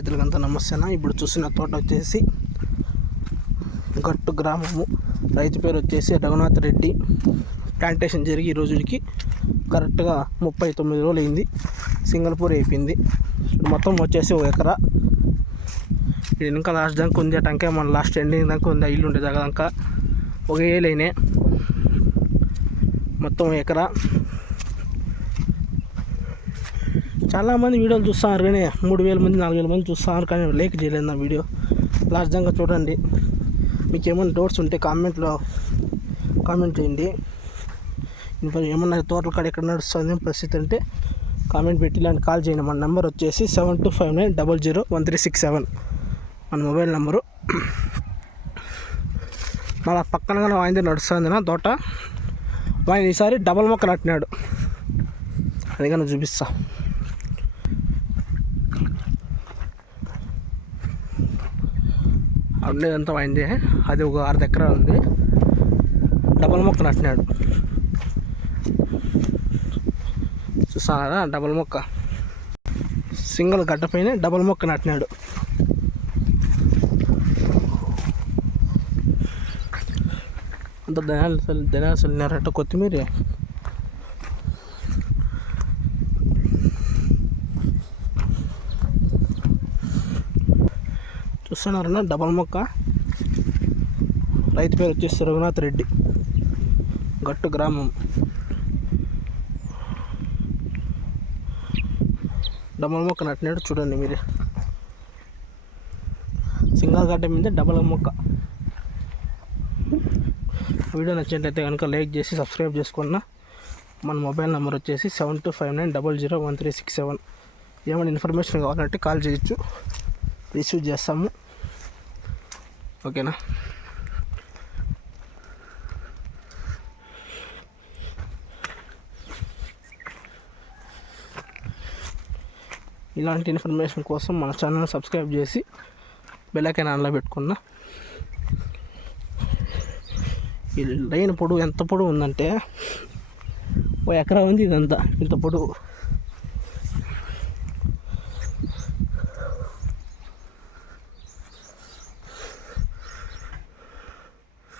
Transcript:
రైతులకంతా నమస్తేనా? ఇప్పుడు చూసిన తోట వచ్చేసి గట్టు గ్రామము. రైతు పేరు వచ్చేసి రఘునాథ్ రెడ్డి. ప్లాంటేషన్ జరిగి ఈ రోజుకి కరెక్ట్గా ముప్పై తొమ్మిది రోజులు అయింది. సింగల్పూర్ అయిపోయింది. మొత్తం వచ్చేసి ఒక ఎకరా. ఇది ఇంకా లాస్ట్ దాకా ఉంది. అటంకే మన లాస్ట్ ఎండింగ్ దాకా ఉంది. ఆ ఇల్లు ఉండే దాకా. ఒక ఏలైనే. మొత్తం ఎకరా. చాలామంది వీడియోలు చూస్తున్నారు కానీ మూడు వేల మంది నాలుగు వేల మంది చూస్తున్నారు కానీ లైక్ చేయలేదు నా వీడియో. లాస్ట్గా చూడండి. మీకు ఏమైనా డౌట్స్ ఉంటే కామెంట్లో కామెంట్ చేయండి. ఇంకా ఏమన్నా తోటల కాడ ఎక్కడ నడుస్తుంది పరిస్థితి అంటే కామెంట్ పెట్టి ఇలాంటి కాల్ చేయండి. మన నెంబర్ వచ్చేసి seven two five nine double zero one three six seven. మన మొబైల్ నెంబరు. మళ్ళీ పక్కన కానీ వాయింది నడుస్తుంది నా తోట. వాయిన్ ఈసారి డబల్ మొక్క నాటినాడు. అది కానీ ఉండేదంతా అయింది. అది ఒక అర్ధ ఎకరా ఉంది. డబల్ మొక్క నాటినాడు. చూస్తారా డబల్ మొక్క. సింగిల్ గడ్డ పైన డబల్ మొక్క నాటినాడు. అంత ధనాలు ధనాలు చల్లినారట కొత్తిమీర. చూస్తున్నారన్న డబల్ మొక్క. రైతు పేరు వచ్చేసి రఘునాథ్ రెడ్డి. గట్టు గ్రామం. డబల్ మొక్క నట్టినట్టు చూడండి మీరు. సింగల్ గడ్డ మీద డబల్ మొక్క. వీడియో నచ్చినట్లయితే కనుక లైక్ చేసి సబ్స్క్రైబ్ చేసుకున్న మన మొబైల్ నెంబర్ వచ్చేసి seven two five nine double zero one three six seven. ఏమైనా ఇన్ఫర్మేషన్ కావాలంటే కాల్ చేయొచ్చు. రిసీవ్ చేస్తాము. ఓకేనా? ఇలాంటి ఇన్ఫర్మేషన్ కోసం మన ఛానల్ సబ్స్క్రైబ్ చేసి బెల్లైకాన్ ఆన్లో పెట్టుకున్నా. ఈ లైన్ పొడవు ఎంత పొడవు ఉందంటే ఓ ఎకరా ఉంది ఇదంతా ఇంత పొడవు.